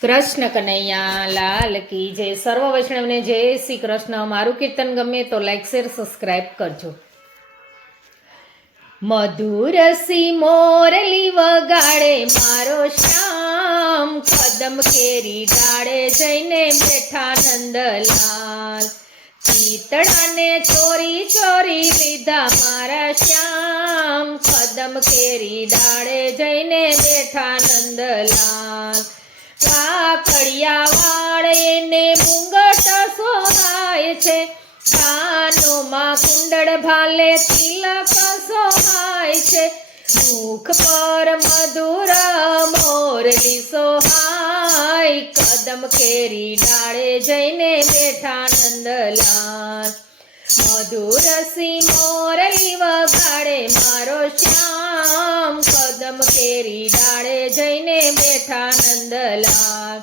કૃષ્ણ કનૈયા લાલ કી જય. સર્વ વૈષ્ણવને જય શ્રી કૃષ્ણ. મારું કીર્તન ગમે તો લાઈક શેર સબસ્ક્રાઈબ કરજો. મધુરસી મોરલી વગાડે મારો શ્યામ, કદમ કેરી ડાળે જઈને બેઠા નંદલાલ. ચિતડાને ચોરી ચોરી લીધા મારા શ્યામ, કદમ કેરી ડાળે જઈને બેઠા નંદલાલ. કાકડિયા વાળ એને મુંગટ સોહાય છે, કાનોમાં કુંડળ ભાલે તિલક સોહાય છે, મુખ પર મધુર મોરલી સોહાય, કદમ કેરી ડાળે જઈને બેઠા નંદલાલ. મધુરસી મોરલી વગાડે મારો શ્યામ, કદમ કેરી ડાળે જઈને બેઠા નંદલાલ.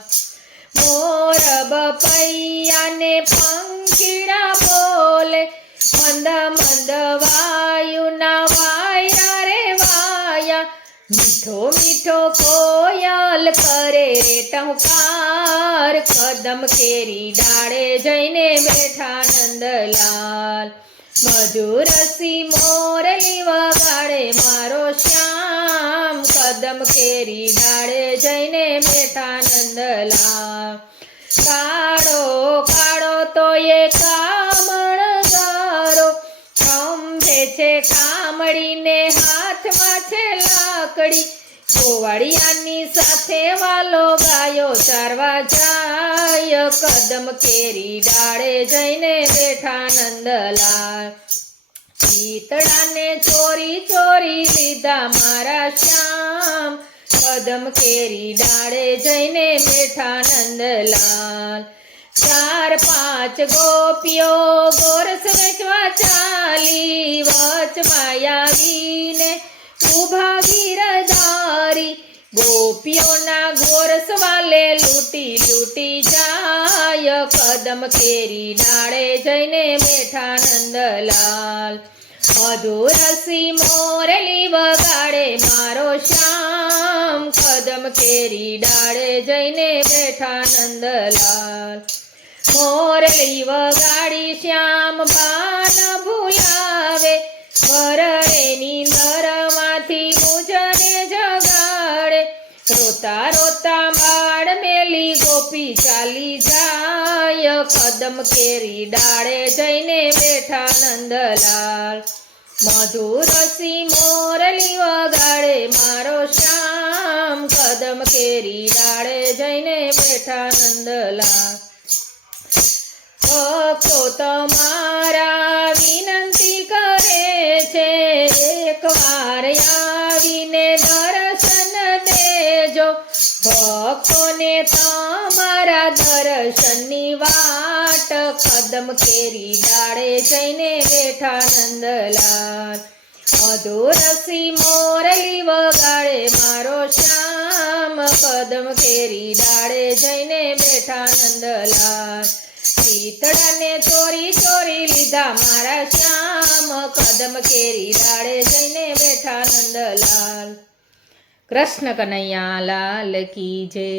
મોર બપૈયાને પંખીડા બોલે, મંદ મંદ વાયુના વાયા રે વાયા, મીઠો મીઠો કોયલ કરે રે ટહુકાર, કદમ કેરી ડાળે જઈને બેઠા નંદલાલ. મધુરસી મોરલી વગાડે મારો શ્યામ, કદમ કેરી ડાળે જઈને બેઠા નંદલાલ. કાળો કાળો તો એ કામણગારો, ખંભે છે કામડીને હાથમાં છે લાકડી, ગોવાળિયાની સાથે વાલો ગાયો ચારવા જાય, કદમ કેરી ડાળે જઈને બેઠા નંદલાલ. ચિતડાને ચોરી ચોરી લીધા મારા શ્યામ, કદમ કેરી ડાળે જઈને બેઠા નંદલાલ. ચાર પાંચ ગોપીઓ ગોરસ વેચવા ચાલી, વચમાં આવીને ઉભા ગીરધારી, ગોપીઓના ગોરસ વાલે લૂટી લૂટી જાય, કદમ કેરી ડાળે જઈને બેઠા નંદલાલ. મધુરસી મોરલી વગાડે મારો શ્યામ, કદમ કેરી ડાળે જઈને બેઠા નંદલાલ. મોરલી વગાડી શ્યામ ભાન ભૂલાવે, વરડેની નરમાંથી મુજને જગાડે, રોતા રોતા બાળ મેલી ગોપી ચાલી જાય, કદમ કેરી ડાળે જઈને બેઠા નંદલાલ. મધુરસી મોરલી વગાડે મારો શ્યામ, કદમ કેરી ડાળે જઈને બેઠા નંદલાલ. ભક્તો તમારા વિનંતી કરે છે, એકવાર આવીને દર્શન દેજો, ભક્તોને તમારા દર્શનની વાટ, કદમ કેરી ડાળે જઈને બેઠા નંદલાલ. મધુરસી મોરલી વગાડે મારો શ્યામ, કદમ કેરી ડાળે જઈને બેઠા નંદલાલ. ચિતડાને ચોરી ચોરી લીધા મારા શ્યામ, કદમ કેરી ડાળે જઈને બેઠા નંદલાલ. કૃષ્ણ કનૈયા લાલ કી જય.